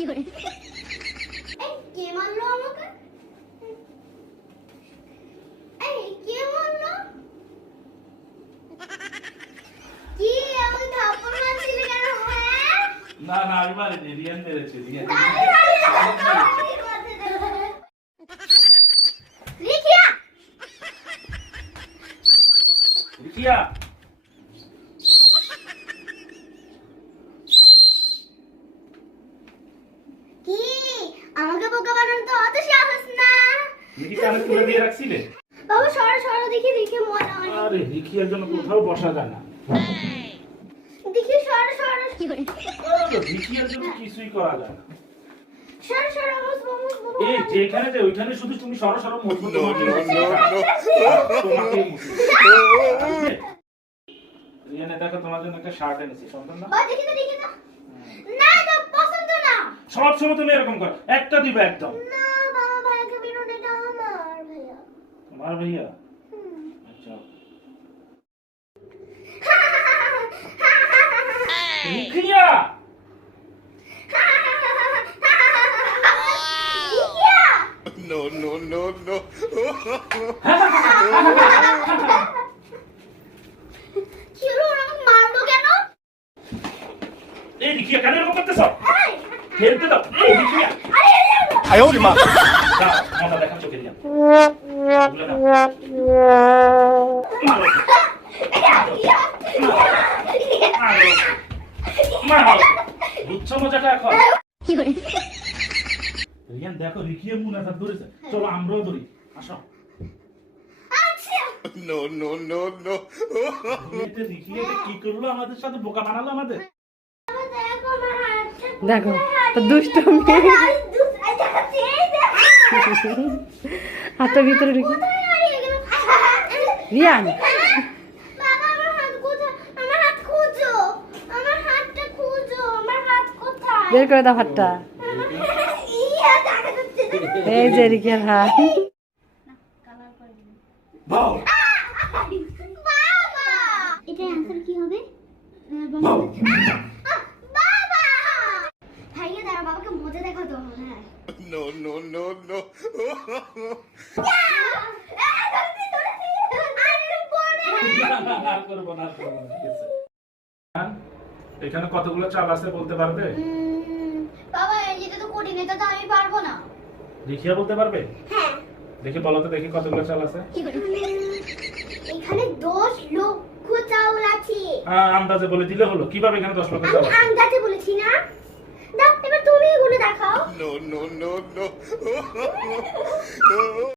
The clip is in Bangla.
কে মারলো আমাকে? এই কে মারলো? কি আমাকে থাপ্পড় মারছিলে কেন? হ্যাঁ? না না আমি মারিনি, রিয়ান মেরেছে। রিকিয়া রিকিয়া কি আমাকে বোকা বানানো তো অত সহজ না। রিকি কানে তুলে দিয়ে রাখছিলে? বাবা সরো সরো, দেখি দেখি মজা হয়। আরে রিকিয়ার জন্য কোথাও বসা যায় না। দেখি সরো সরো। রিকিয়ার জন্য কিছুই করা যায় না। সরো সরো মুসবো। এই যেখানে যে ওইখানে শুধু তুমি সরো সরো মজবুত তোমাকে রিয়ানে দেখো তোমার জন্য একটা শার্ট এনেছি, সুন্দর না? বাবা দেখি তো না তো পছন্দ না। সব সময় তুমি এরকম কর, একটা দিবা একদম। না বাবা ভাইকে বিরুন, এটা আমার ভাইয়া। তোমার ভাইয়া? আচ্ছা Rikiya No, no, no, no. কি হলো, আমাকে মারলো কেন? এই রিকিয়া কেন এরকম করতেছ? খেলতে দাও। এই Rikiya I owe you, ma. দাও, আমরা দেখাম চোখে দিলাম। বুঝছো মজাটা এখন? রিয়ান দেখো রিকিয়া মুনাফা ধরেছে, চলো আমরাও ধরি, আসো। No, no, no, no. এটা রিকিয়া কি করলো, আমাদের সাথে বোকা বানালো আমাদের। দেখো তো দুষ্টমি হাতের ভিতরে রেখে রিয়ান বের করে দাও হাতটা। এই যে রিকিয়ার হাত। বাও এটা অ্যানসার কি হবে? বাও ভাইয়া দাঁড়া, বাবাকে মজা দেখাতে হবে। হ্যাঁ No, no, no, no. আর করবো না, আর করবো না, ঠিক আছে। এখানে কতগুলো চাল আছে বলতে পারবে? বাবা এটা তো কঠিন, এটা তো আমি পারবো না। রিকিয়া বলতে পারবে? হ্যাঁ দেখি বলো তো, দেখি কতগুলো চাল আছে। এখানে 10 লক্ষ চাউল আছে। আন্দাজে বলে দিলে হলো। কিভাবে এখানে 10 লক্ষ চাল আমি আছে? আন্দাজে বলেছি না। দাও এবার তুমি গুলো দেখাও। No, no, no, no.